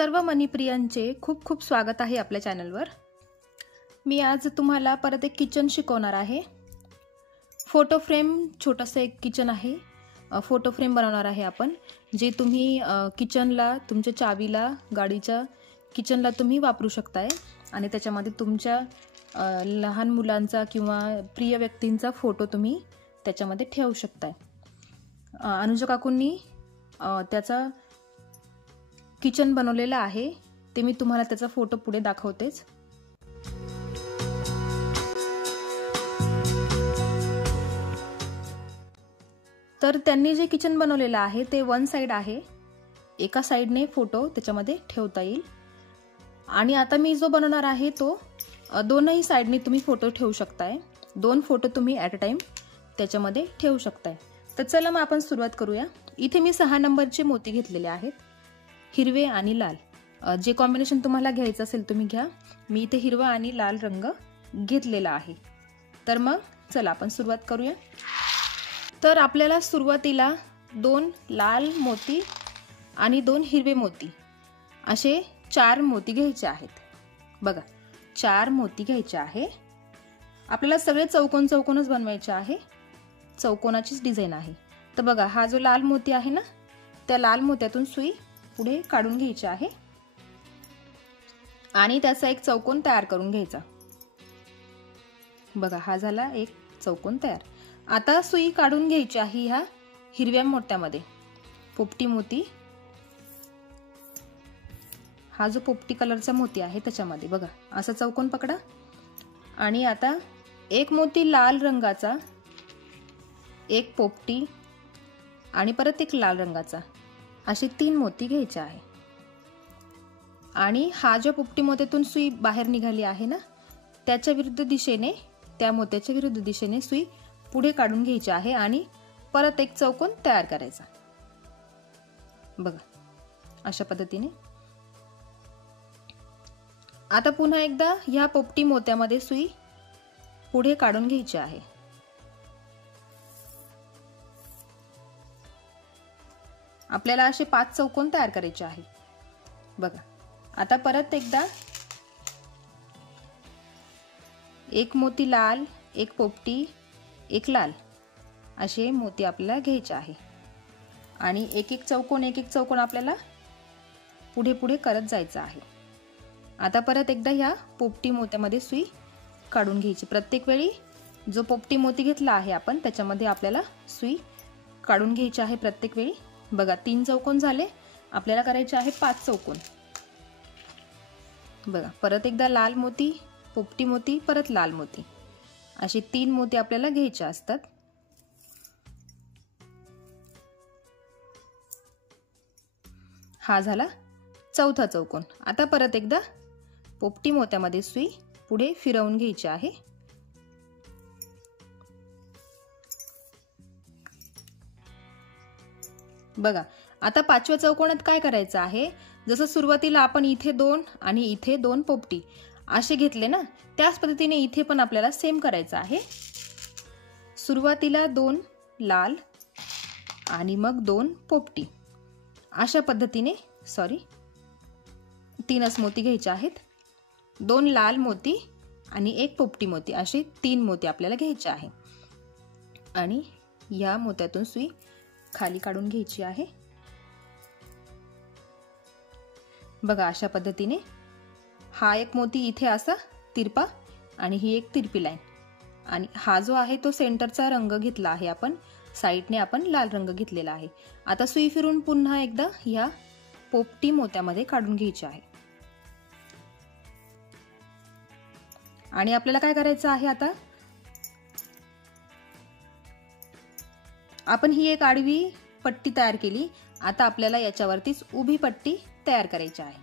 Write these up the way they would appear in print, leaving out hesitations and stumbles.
सर्व मनीप्रियांचे खूप खूप स्वागत आहे आपल्या चॅनलवर। मी आज तुम्हाला परत एक किचन शिकवणार आहे। फोटो फ्रेम छोटासा एक किचन आहे। फोटो फ्रेम बनवणार आहे आपण, जे तुम्ही किचनला, तुमच्या चावीला, गाडीच्या किचनला तुम्ही वापरू शकताय आणि त्याच्यामध्ये तुमच्या लहान मुलांचा किंवा प्रिय व्यक्तींचा फोटो तुम्ही त्याच्यामध्ये ठेवू शकताय। अनुजा काकूंनी त्याचा किचन बनवलेला आहे, ते मी तुम्हाला त्याचा फोटो पुढे दाखवतेच। तर त्यांनी जे किचन बनवलेलं आहे ते वन साइड आहे, एका साइडने फोटो त्याच्यामध्ये ठेवता येईल। आणि आता मी जो बनवणार आहे तो दोनही साइडने तुम्ही फोटो ठेवू शकताय। दोन फोटो तुम्ही ॲट अ टाइम त्याच्यामध्ये ठेवू शकताय। तर चला मग आपण सुरुवात करूया। इथे मी 6 नंबरचे मोती घेतलेले आहेत, हिरवे आणि लाल। जे कॉम्बिनेशन तुम्हाला घ्यायचं असेल तुम्ही घ्या। मी इथे हिरवा आणि लाल रंग घेतलेला आहे। तर मग चला आपण सुरुवात करूया। तर आपल्याला सुरुवातीला 2 लाल मोती आणि 2 हिरवे मोती असे 4 मोती घ्यायचे आहेत। बघा, 4 मोती घ्यायचे आहे। आपल्याला सगळे चौकोन चौकोनच बनवायचे आहे, चौकोनाचीच डिझाइन आहे। तर बघा, हा जो लाल मोती आहे ना, त्या लाल मोत्यातून सुई पुढे काढून घ्यायची आहे आणि त्याचा एक चौकोन तयार करून घ्यायचा। बघा, हा झाला एक चौकोन तयार। आता सुई काढून घ्यायची आहे ह्या हिरव्या मोत्यामध्ये, पोपटी मोती। हा जो पोपटी कलरचा मोती आहे त्याच्यामध्ये बघा असा चौकोन पकडा आणि आता एक मोती लाल रंगाचा, एक पोपटी आणि परत एक लाल रंगाचा, असे 3 मोती घ्यायचे आहे। आणि हा जो पोपटी मोत्यातून सुई बाहेर निघाली आहे ना, त्याच्या विरुद्ध दिशेने, त्या मोत्याच्या विरुद्ध दिशेने सुई पुढे काढून घ्यायची आहे आणि परत एक चौकोन तयार करायचा। बघा अशा पद्धतीने। आता पुन्हा एकदा ह्या पोपटी मोत्यामध्ये सुई पुढे काढून घ्यायची आहे। आपल्याला असे 5 चौकोन तयार करायचे आहे। बघा, आता परत एकदा एक मोती लाल, एक पोपटी, एक लाल, असे मोती आपल्याला घ्यायचे आहे आणि एक एक चौकोन आपल्याला पुढे पुढे करत जायचं आहे। आता परत एकदा ह्या पोपटी मोत्यामध्ये सुई काढून घ्यायची। प्रत्येक वेळी जो पोपटी मोती घेतला आहे आपण त्याच्यामध्ये आपल्याला सुई काढून घ्यायची आहे प्रत्येक वेळी। बघा, 3 चौकोन झाले, आपल्याला करायचे आहे 5 चौकोन। बघा, परत एकदा लाल मोती, पोपटी मोती, परत लाल मोती, असे 3 मोती आपल्याला घ्यायचे असतात। हा झाला चौथा चौकोन। आता परत एकदा पोपटी मोत्यामध्ये सुई पुढे फिरवून घ्यायची आहे। बघा, आता 5व्या चौकोनात काय करायचं आहे, जसं सुरुवातीला आपण इथे 2 आणि इथे 2 पोपटी असे घेतले ना, त्याच पद्धतीने इथे पण आपल्याला सेम करायचं आहे। सुरुवातीला 2 लाल आणि मग 2 पोपटी, अशा पद्धतीने 3च मोती घ्यायचे आहेत। 2 लाल मोती आणि 1 पोपटी मोती, असे 3 मोती आपल्याला घ्यायचे आहे आणि या मोत्यातून सुई खाली काढून घ्यायची आहे। बघा अशा पद्धतीने हा एक मोती इथे असा तिरपा आणि ही एक तिरपी लाईन, आणि हा जो आहे तो सेंटरचा रंग घेतला आहे आपण, साइडने आपण लाल रंग घेतलेला आहे। आता सुई फिरून पुन्हा एकदा या पोपटी मोत्यामध्ये काढून घ्यायची आहे आणि आपल्याला काय करायचं आहे, आता आपण ही एक आडवी पट्टी तयार केली, आता आपल्याला याच्यावरतीच उभी पट्टी तयार करायची आहे।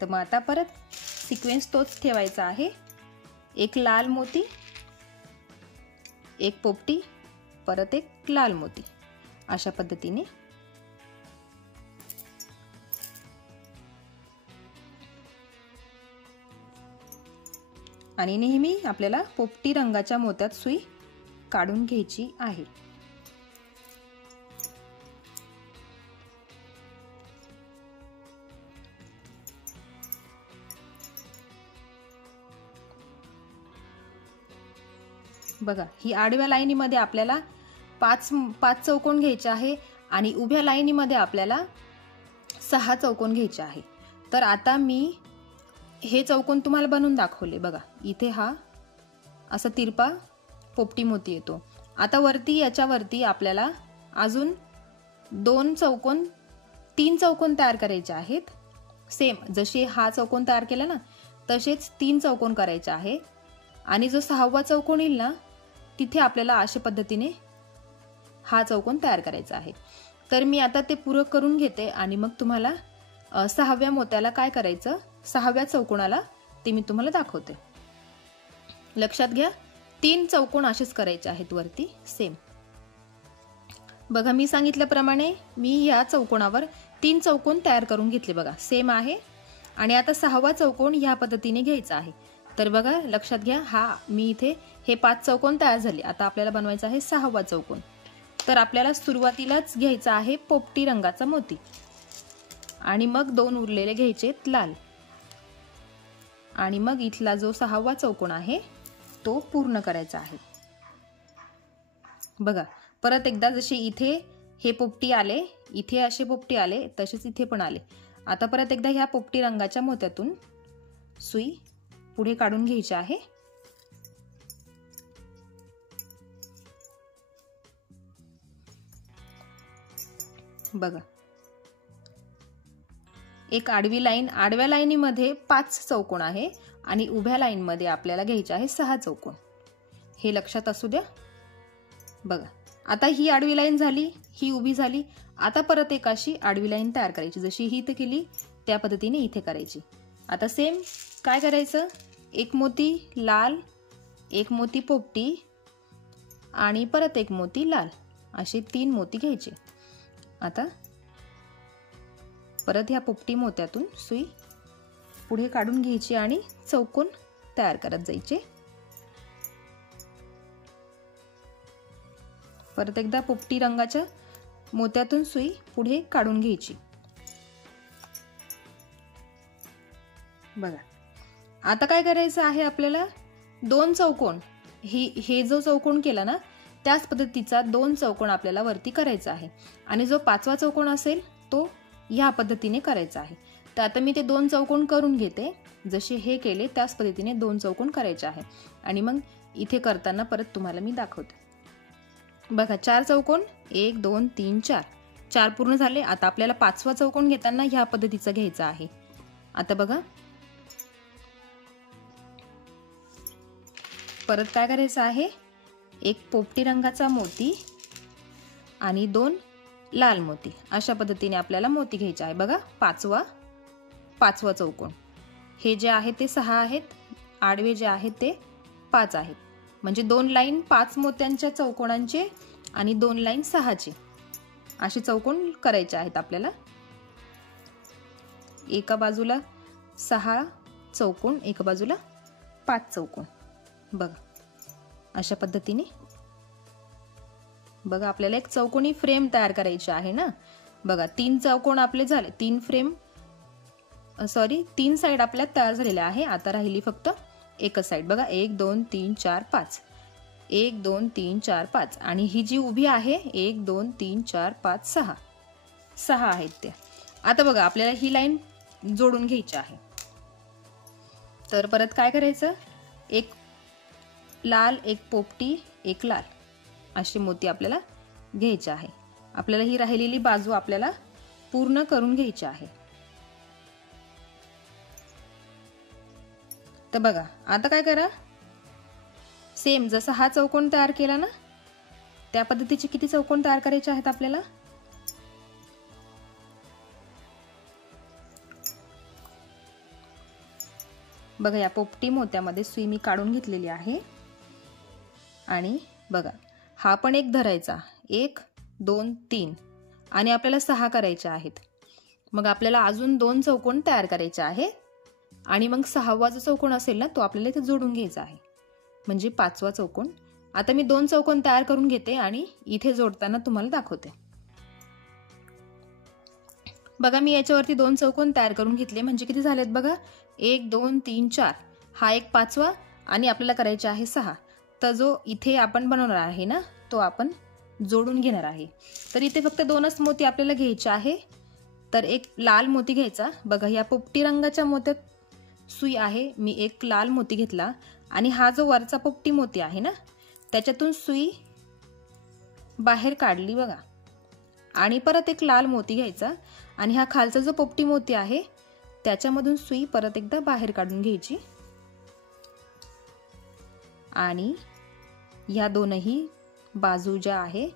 तर मग आता परत सिक्वेन्स तोच ठेवायचा आहे। एक लाल मोती, एक पोपटी, परत एक लाल मोती, अशा पद्धतीने। आणि नेहमी आपल्याला पोपटी रंगाच्या मोत्यात सुई काढून घ्यायची आहे। बघा, ही आडव्या लाईनीमध्ये आपल्याला पाच चौकोन घ्यायचे आहे आणि उभ्या लाईनीमध्ये आपल्याला 6 चौकोन घ्यायचे आहे. तर आता मी हे चौकोन तुम्हाला बनवून दाखवले. बघा, इथे हा असा तिरपा पोपटी मोती येतो. आता वरती याच्यावरती आपल्याला अजून 3 चौकोन तयार करायचे आहेत. सेम जसे हा चौकोन तयार केला ना, तसेच 3 चौकोन करायचे आहे. आणि जो 6वा चौकोन येईल ना, तिथे आपल्याला अशा पद्धतीने हा चौकोन तयार करायचा आहे. तर मी आता ते पूरक करून घेते आणि मग तुम्हाला 6व्या मोत्याला काय करायचं, 6व्या चौकोनाला ते मी तुम्हाला दाखवते. लक्षात घ्या, 3 चौकोन असेच करायचे आहेत वरती सेम. बघा, मी सांगितल्याप्रमाणे मी या चौकोनावर 3 चौकोन तयार करून घेतले. बघा, सेम आहे. आणि आता 6वा चौकोन ह्या पद्धतीने घ्यायचा आहे. तर बघा, लक्षात घ्या, मी इथे हे 5 चौकोन तयार झाले. आता आपल्याला बनवायचा आहे 6वा चौकोन. तर आपल्याला सुरुवातीलाच घ्यायचा आहे पोपटी रंगाचा मोती आणि मग 2 उरलेले घ्यायचे लाल. आणि मग इथला जो 6वा चौकोन आहे तो पूर्ण करायचा आहे. बघा, परत एकदा जसे इथे हे पोपटी आले, इथे असे पोपटी आले, तसेच इथे पण आले. आता परत एकदा ह्या पोपटी रंगाच्या मोत्यातून सुई पुढे काढून घ्यायची आहे. बघा, एक आडवी लाईन, आडव्या लाईनीमध्ये 5 चौकोन आहे आणि उभ्या लाईन मध्ये आपल्याला घ्यायचे आहे 6 चौकोन. हे लक्षात असू द्या. बघा, आता ही आडवी लाईन झाली, ही उभी झाली. आता परत एक अशी आडवी लाईन तयार करायची, जशी ही इथे केली त्या पद्धतीने इथे करायची. आता सेम काय करायचं, एक मोती लाल, एक मोती पोपटी आणि परत एक मोती लाल, असे 3 मोती घ्यायचे. आता परत ह्या पोपटी मोत्यातून सुई पुढे काढून घ्यायची आणि चौकोन तयार करत जायचे. परत एकदा पोपटी रंगाच्या मोत्यातून सुई पुढे काढून घ्यायची. बघा, आता काय करायचं आहे आपल्याला, 2 चौकोन, हे जो चौकोन केला ना त्याच पद्धतीचा 2 चौकोन आपल्याला वरती करायचा आहे. आणि जो 5वा चौकोन असेल तो ह्या पद्धतीने करायचा आहे. तर आता मी ते 2 चौकोन करून घेते. जसे हे केले त्याच पद्धतीने 2 चौकोन करायचे आहे आणि मग इथे करताना परत तुम्हाला मी दाखवते. बघा, 4 चौकोन, 1 2 3 4, 4 पूर्ण झाले. आता आपल्याला 5वा चौकोन घेताना ह्या पद्धतीचा घ्यायचा आहे. आता बघा, परत काय करायचं आहे, एक पोपटी रंगाचा मोती आणि 2 लाल मोती, अशा पद्धतीने आपल्याला मोती घ्यायचे आहे. बघा, 5वा चौकोन, हे जे आहे ते 6 आहेत, आडवे जे आहेत ते 5 आहेत. म्हणजे 2 लाईन 5 मोत्यांच्या चौकोनांचे आणि 2 लाईन 6चे असे चौकोन करायचे आहेत आपल्याला. एका बाजूला 6 चौकोन, एका बाजूला 5 चौकोन. बघा, अशा पद्धतीने. बघा, आपल्याला एक चौकोनी फ्रेम तयार करायची आहे ना. बघा, 3 चौकोन आपले झाले, 3 साइड आपल्या तयार झालेल्या आहे. आता राहिली फक्त एकच साइड. बघा, 1 2 3 4 5, 1 2 3 4 5 आणि ही जी उभी आहे 1 2 3 4 5 6 आहेत ते. आता बघा, आपल्याला ही लाईन जोडून घ्यायची आहे. तर परत काय करायचं, एक लाल, एक पोपटी, एक लाल, असे मोती आपल्याला घ्यायचे आहे. आपल्याला ही राहिलेली बाजू आपल्याला पूर्ण करून घ्यायची आहे. तर बघा, आता काय करा, सेम जसा हा चौकोन तयार केला ना त्या पद्धतीचे किती चौकोन तयार करायचे आहेत आपल्याला. बघा, या पोपटी मोत्यामध्ये सुई मी काढून घेतलेली आहे आणि बघा, हा पण एक धरायचा, 1 2 3 आणि आपल्याला 6 करायचे आहेत. मग आपल्याला अजून 2 चौकोन तयार करायचे आहे आणि मग 6वा जो चौकोन असेल ना तो आपल्याला इथे जोडून घ्यायचा आहे, म्हणजे 5वा चौकोन. आता मी 2 चौकोन तयार करून घेते आणि इथे जोडताना तुम्हाला दाखवते. बघा, मी याच्यावरती 2 चौकोन तयार करून घेतले. म्हणजे किती झालेत बघा, 1 2 3 4, हा एक 5वा आणि आपल्याला करायचे आहे 6. फक्त जो इथे आपण बनवणार आहे ना तो आपण जोडून घेणार आहे. तर इथे फक्त 2च मोती आपल्याला घ्यायचे आहे. तर एक लाल मोती घ्यायचा. बघा या पोपटी रंगाच्या मोत्यात सुई आहे, मी एक लाल मोती घेतला आणि हा जो वरचा पोपटी मोती आहे ना त्याच्यातून सुई बाहेर काढली बघा. आणि परत एक लाल मोती घ्यायचा आणि हा खालचा जो पोपटी मोती आहे त्याच्यामधून सुई परत एकदा बाहेर काढून घ्यायची आणि या दोनही बाजू ज्या आहे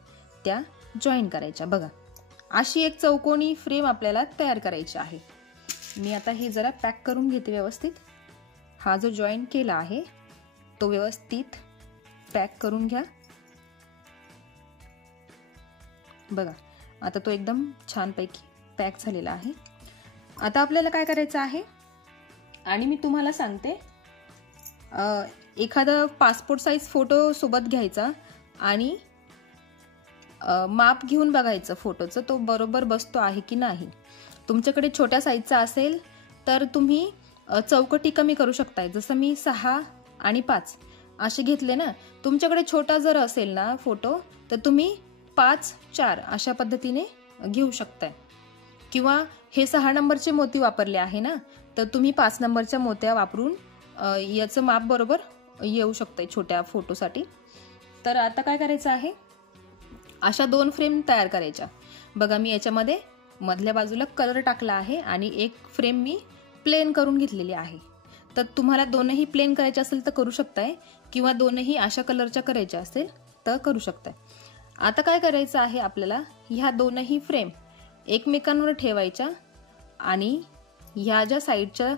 त्या जॉईन करायच्या. बघा अशी एक चौकोनी फ्रेम आपल्याला तयार करायची आहे. मी आता हे जरा पॅक करून घेते व्यवस्थित. हा जो जॉईन केला आहे तो व्यवस्थित पॅक करून घ्या. बघा आता तो एकदम छानपैकी पॅक झालेला आहे. आता आपल्याला काय करायचं आहे आणि मी तुम्हाला सांगते, एखादा पासपोर्ट साईज फोटो सोबत घ्यायचा आणि माप घेऊन बघायचं फोटोचं, तो बरोबर बसतो आहे की नाही. तुमच्याकडे छोट्या साईजचा असेल तर तुम्ही चौकटी कमी करू शकताय. जसं मी 6 आणि 5 असे घेतले ना. तुमच्याकडे छोटा जर असेल ना फोटो तर तुम्ही 5, 4 अशा पद्धतीने घेऊ शकताय. किंवा हे 6 नंबरचे मोती वापरले आहे ना तर तुम्ही 5 नंबरच्या मोत्या वापरून याचं माप बरोबर येऊ शकतंय छोट्या फोटोसाठी. तर आता काय करायचं आहे, अशा 2 फ्रेम तयार करायच्या. बघा मी याच्यामध्ये मधल्या बाजूला कलर टाकला आहे आणि एक फ्रेम मी प्लेन करून घेतलेली आहे. तर तुम्हाला दोनही प्लेन करायचे असेल तर करू शकताय किंवा दोनही अशा कलरच्या करायच्या असेल तर करू शकताय. आता काय करायचं आहे आपल्याला, ह्या दोनही फ्रेम एकमेकांवर ठेवायच्या आणि ह्या ज्या साईडच्या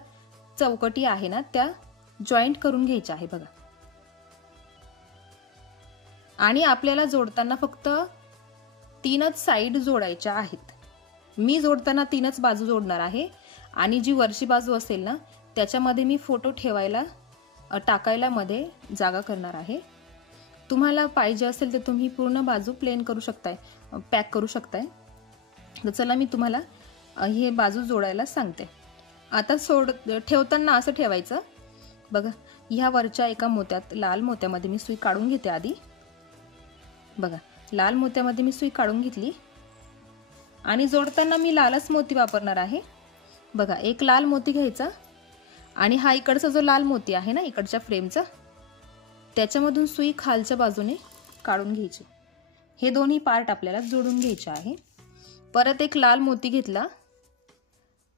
चौकटी आहे ना त्या जॉईंट करून घ्यायच्या आहे. बघा आणि आपल्याला जोडताना फक्त 3च साईड जोडायच्या आहेत. मी जोडताना 3च बाजू जोडणार आहे आणि जी वरची बाजू असेल ना त्याच्यामध्ये मी फोटो ठेवायला टाकायला मध्ये जागा करणार आहे. तुम्हाला पाहिजे असेल तर तुम्ही पूर्ण बाजू प्लेन करू शकताय, पॅक करू शकताय. तर चला मी तुम्हाला हे बाजू जोडायला सांगते. आता ठेवताना असं ठेवायचं. बघा ह्या वरच्या एका मोत्यात, लाल मोत्यामध्ये मी सुई काढून घेते आधी. बघा लाल मोत्यामध्ये मी सुई काढून घेतली आणि जोडताना मी लालच मोती वापरणार आहे. बघा एक लाल मोती घ्यायचा आणि हा इकडचा जो लाल मोती आहे ना इकडच्या फ्रेमचा त्याच्यामधून सुई खालच्या बाजूने काढून घ्यायची. हे दोन्ही पार्ट आपल्याला जोडून घ्यायचे आहे. परत एक लाल मोती घेतला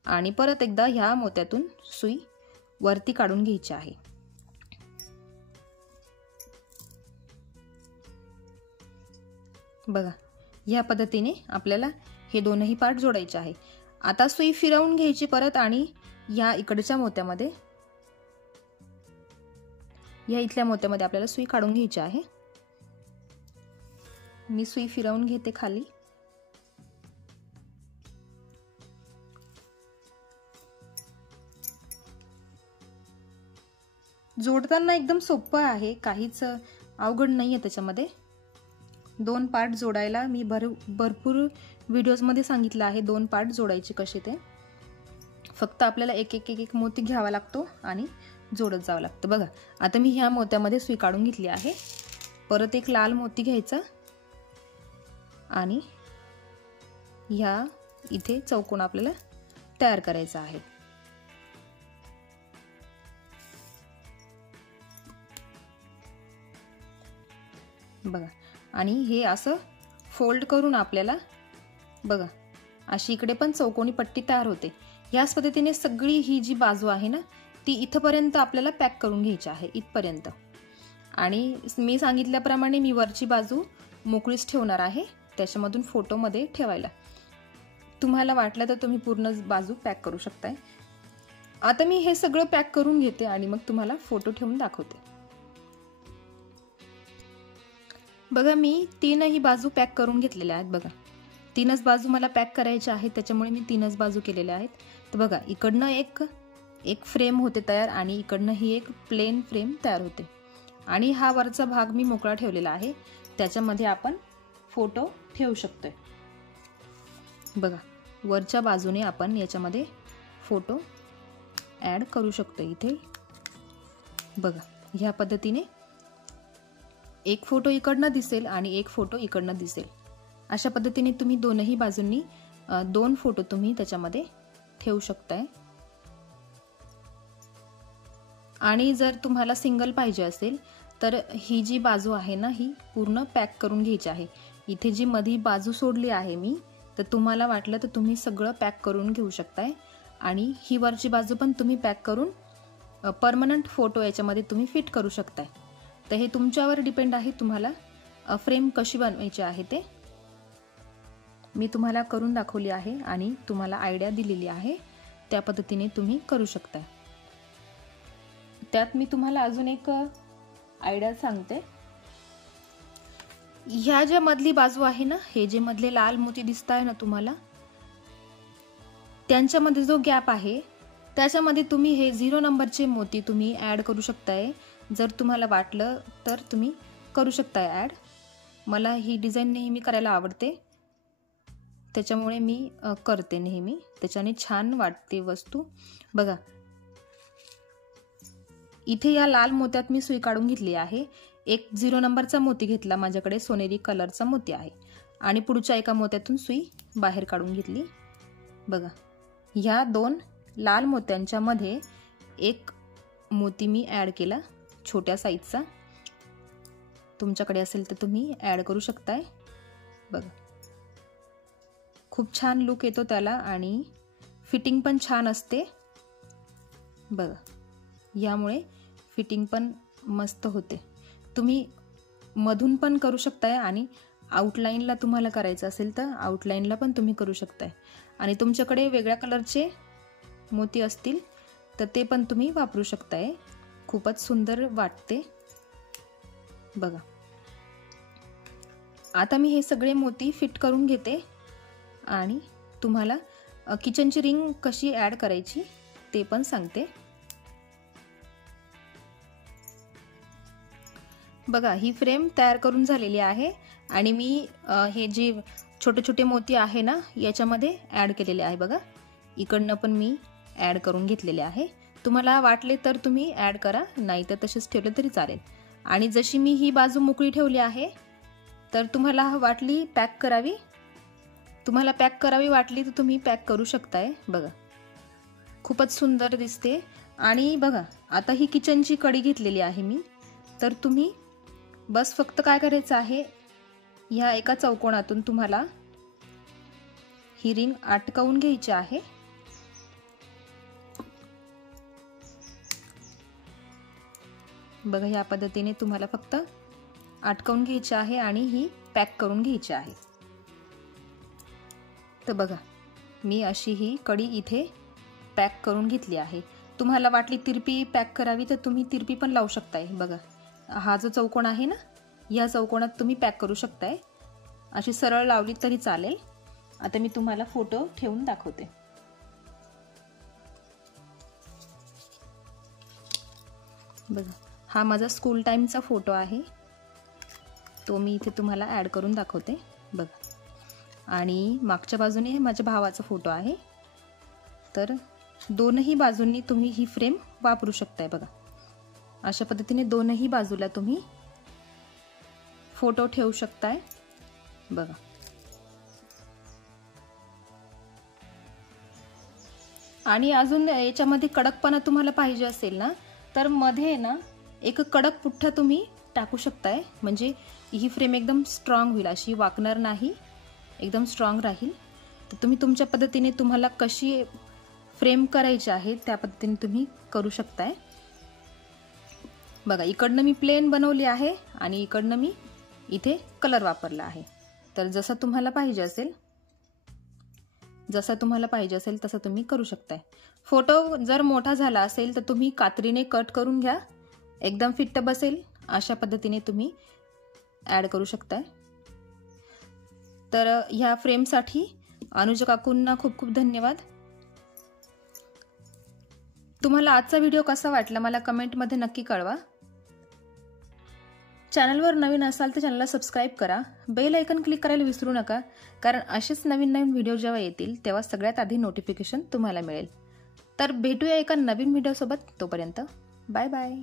आणि परत एकदा ह्या मोत्यातून सुई वरती काढून घ्यायची आहे. बघा या पद्धतीने आपल्याला हे दोनही पार्ट जोडायचे आहे. आता सुई फिरवून घ्यायची परत आणि या इकडच्या मोत्यामध्ये, या इथल्या मोत्यामध्ये आपल्याला सुई काढून घ्यायची आहे. मी सुई फिरवून घेते खाली. जोडताना एकदम सोपं आहे, काहीच अवघड नाही आहे त्याच्यामध्ये. 2 पार्ट जोडायला मी भरपूर व्हिडिओजमध्ये सांगितलं आहे 2 पार्ट जोडायचे कसे ते. फक्त आपल्याला एक मोती घ्यावा लागतो आणि जोडत जावं लागतं. बघा आता मी ह्या मोत्यामध्ये सुई काढून घेतली आहे. परत एक लाल मोती घ्यायचा आणि ह्या इथे चौकोन आपल्याला तयार करायचा आहे. बघा आणि हे असं फोल्ड करून आपल्याला बघा अशी इकडे पण चौकोनी पट्टी तयार होते. याच पद्धतीने सगळी ही जी बाजू आहे ना ती इथपर्यंत आपल्याला पॅक करून घ्यायची आहे, इथपर्यंत. आणि मी सांगितल्याप्रमाणे मी वरची बाजू मोकळीच ठेवणार आहे त्याच्यामधून फोटोमध्ये ठेवायला. तुम्हाला वाटलं तर तुम्ही पूर्ण बाजू पॅक करू शकताय. आता मी हे सगळं पॅक करून घेते आणि मग तुम्हाला फोटो ठेवून दाखवते. बघा मी 3ही बाजू पॅक करून घेतलेल्या आहेत. बघा 3च बाजू मला पॅक करायच्या आहेत त्याच्यामुळे मी 3च बाजू केलेल्या आहेत. तर बघा इकडनं एक फ्रेम होते तयार आणि इकडनं ही एक प्लेन फ्रेम तयार होते आणि हा वरचा भाग मी मोकळा ठेवलेला आहे, त्याच्यामध्ये आपण फोटो ठेवू शकतोय. बघा वरच्या बाजूने आपण याच्यामध्ये फोटो ॲड करू शकतो. इथे बघा ह्या पद्धतीने एक फोटो इकडनं दिसेल आणि एक फोटो इकडनं दिसेल. अशा पद्धतीने तुम्ही दोनही बाजूंनी 2 फोटो तुम्ही त्याच्यामध्ये ठेवू शकताय. आणि जर तुम्हाला सिंगल पाहिजे असेल तर ही जी बाजू आहे ना, ही पूर्ण पॅक करून घ्यायची आहे. इथे जी मधी बाजू सोडली आहे मी, तर तुम्हाला वाटलं तर तुम्ही सगळं पॅक करून घेऊ शकताय. आणि ही वरची बाजू पण तुम्ही पॅक करून परमनंट फोटो याच्यामध्ये तुम्ही फिट करू शकताय. तर हे तुमच्यावर डिपेंड आहे, तुम्हाला फ्रेम कशी बनवायची आहे ते. मी तुम्हाला करून दाखवली आहे आणि तुम्हाला आयडिया दिलेली आहे, त्या पद्धतीने तुम्ही करू शकताय. त्यात मी तुम्हाला अजून एक आयडिया सांगते. ह्या ज्या मधली बाजू आहे ना, हे जे मधले लाल मोती दिसताय ना तुम्हाला, त्यांच्यामध्ये जो गॅप आहे त्याच्यामध्ये तुम्ही हे 0 नंबरचे मोती तुम्ही ऍड करू शकताय. जर तुम्हाला वाटलं तर तुम्ही करू शकताय ऍड. मला ही डिझाईन नेहमी करायला आवडते, त्याच्यामुळे मी करते नेहमी. त्याच्याने छान वाटते वस्तू. बघा, इथे या लाल मोत्यात मी सुई काढून घेतली आहे. एक 0 नंबरचा मोती घेतला, माझ्याकडे सोनेरी कलरचा मोती आहे, आणि पुढच्या एका मोत्यातून सुई बाहेर काढून घेतली. बघा, ह्या 2 लाल मोत्यांच्या मध्ये एक मोती मी ऍड केला छोट्या साईजचा. तुमच्याकडे असेल तर तुम्ही ऍड करू शकताय. बघा, खूप छान लुक येतो त्याला आणि फिटिंग पण छान असते. बघा, यामुळे फिटिंग पण मस्त होते. तुम्ही मधून पण करू शकताय आणि आउटलाईनला तुम्हाला करायचं असेल तर आउटलाईनला पण तुम्ही करू शकताय. आणि तुमच्याकडे वेगळ्या कलरचे मोती असतील तर ते पण तुम्ही वापरू शकताय. खूपच सुंदर वाटते. बघा, आता मी हे सगळे मोती फिट करून घेते आणि तुम्हाला किचनची रिंग कशी ऍड करायची ते पण सांगते. बघा, ही फ्रेम तयार करून झालेली आहे आणि मी हे जे छोटे छोटे मोती आहे ना, याच्यामध्ये ऍड केलेले आहे. बघा, इकडनं पण मी ऍड करून घेतलेले आहे. तुम्हाला वाटले तर तुम्ही ऍड करा, नाही तर तसेच ठेवले तरी चालेल. आणि जशी मी ही बाजू मोकळी ठेवली आहे, तर तुम्हाला वाटली पॅक करावी, तुम्हाला पॅक करावी वाटली तर तुम्ही पॅक करू शकताय. बघा, खूपच सुंदर दिसते. आणि बघा, आता ही किचनची कडी घेतलेली आहे मी, तर तुम्ही बस फक्त काय करायचं आहे, ह्या एका चौकोनातून तुम्हाला ही रिंग अटकवून घ्यायची आहे. बघा, ह्या पद्धतीने तुम्हाला फक्त अटकवून घ्यायची आहे आणि ही पॅक करून घ्यायची आहे. तर बघा, मी अशी ही कडी इथे पॅक करून घेतली आहे. तुम्हाला वाटली तिरपी पॅक करावी तर तुम्ही तिरपी पण लावू शकताय. बघा, हा जो चौकोन आहे ना, या चौकोनात तुम्ही पॅक करू शकताय. अशी सरळ लावली तरी चालेल. आता मी तुम्हाला फोटो ठेवून दाखवते. बघा, हा माझा स्कूल टाइमचा फोटो आहे, तो मी इथे तुम्हाला ऍड करून दाखवते. बघा, आणि मागच्या बाजूने माझ्या भावाचा फोटो आहे. तर दोनही बाजूंनी तुम्ही ही फ्रेम वापरू शकताय. बघा, अशा पद्धतीने दोनही बाजूला तुम्ही फोटो ठेवू शकताय. बघा, आणि अजून याच्यामध्ये कडकपणा तुम्हाला पाहिजे असेल ना, तर मध्ये ना एक कडक पुठ्ठा तुम्ही टाकू शकताय, म्हणजे ही फ्रेम एकदम स्ट्रॉंग होईल, अशी वाकणार नाही, एकदम स्ट्रॉंग राहील. तर तुम्ही तुमच्या पद्धतीने तुम्हाला कशी फ्रेम करायची आहे त्या पद्धतीने तुम्ही करू शकताय. बघा, इकडनं मी प्लेन बनवली आहे आणि इकडनं मी इथे कलर वापरला आहे. तर जसं तुम्हाला पाहिजे असेल तसं तुम्ही करू शकताय. फोटो जर मोठा झाला असेल तर तुम्ही कात्रीने कट करून घ्या, एकदम फिट्ट बसेल अशा पद्धतीने तुम्ही ऍड करू शकताय. तर ह्या फ्रेमसाठी अनुजा काकूंना खूप खूप धन्यवाद. तुम्हाला आजचा व्हिडिओ कसा वाटला मला कमेंटमध्ये नक्की कळवा. चॅनलवर नवीन असाल तर चॅनलला सबस्क्राईब करा, बेल आयकन क्लिक करायला विसरू नका, कारण असेच नवीन नवीन व्हिडिओ जेव्हा येतील तेव्हा सगळ्यात आधी नोटिफिकेशन तुम्हाला मिळेल. तर भेटूया एका नवीन व्हिडिओसोबत. तोपर्यंत बाय बाय.